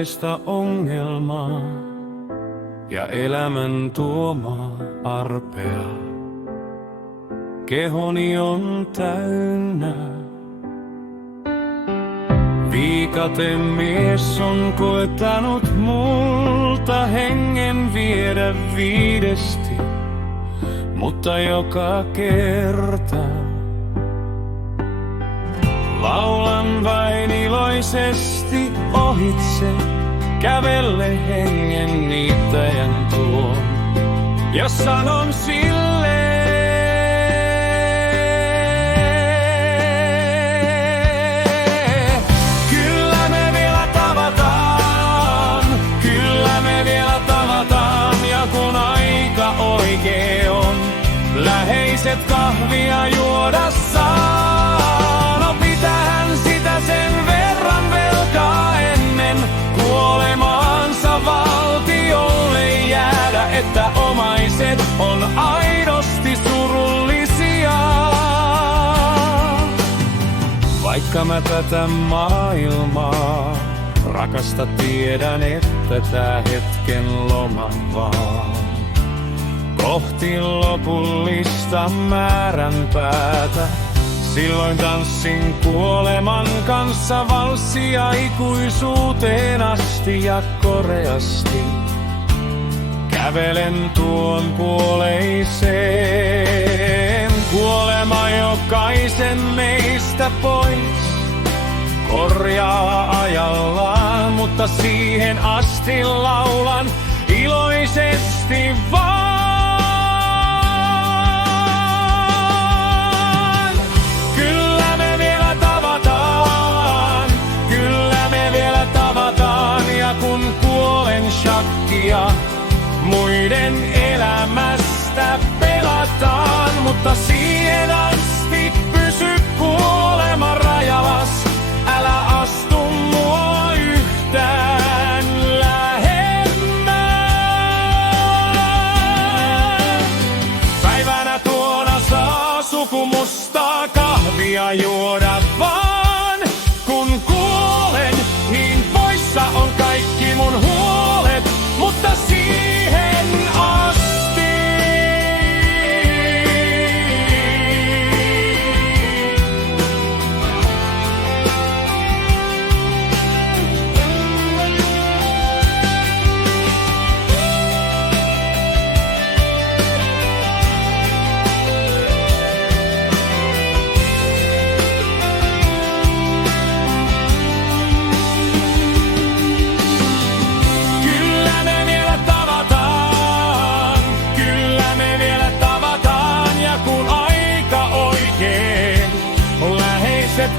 monenlaista ongelmaa ja elämän tuomaa arpea. Kehoni on täynnä. Viikaten mies on koettanut multa hengen viedä viidesti, mutta joka kerta laulan vain iloisesti ohitse, kävelle hengen niittäjän tuon ja sanon sille: kyllä me vielä tavataan, kyllä me vielä tavataan, ja kun aika oikee on, läheiset kahvia juoda saa. No pitähän sitä sen verran velkaa ennen kuolemaansa valtiolle jäädä, että omaiset on aidosti surullisia. Vaikka mä tätä maailmaa rakasta, tiedän, että tää hetken loma vaan kohti lopullista määränpäätä. Silloin tanssin kuoleman kanssa valssia ikuisuuteen asti ja koreasti kävelen tuon kuoleiseen. Kuolema jokaisen meistä pois korjaa ajallaan, mutta siihen asti laulan iloisesti vaan. Kyllä me vielä tavataan, kyllä me vielä tavataan, ja kun kuolen shakkia, muiden elämästä pelataan, mutta siihen asti pysy kuolema rajalas, älä astu mua yhtään lähemmän. Päivänä tuona saa sukumustaa kahvia juoda vaan, kun kuolen, niin poissa on kaikki mun huolet, mutta siihen asti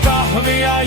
kahvia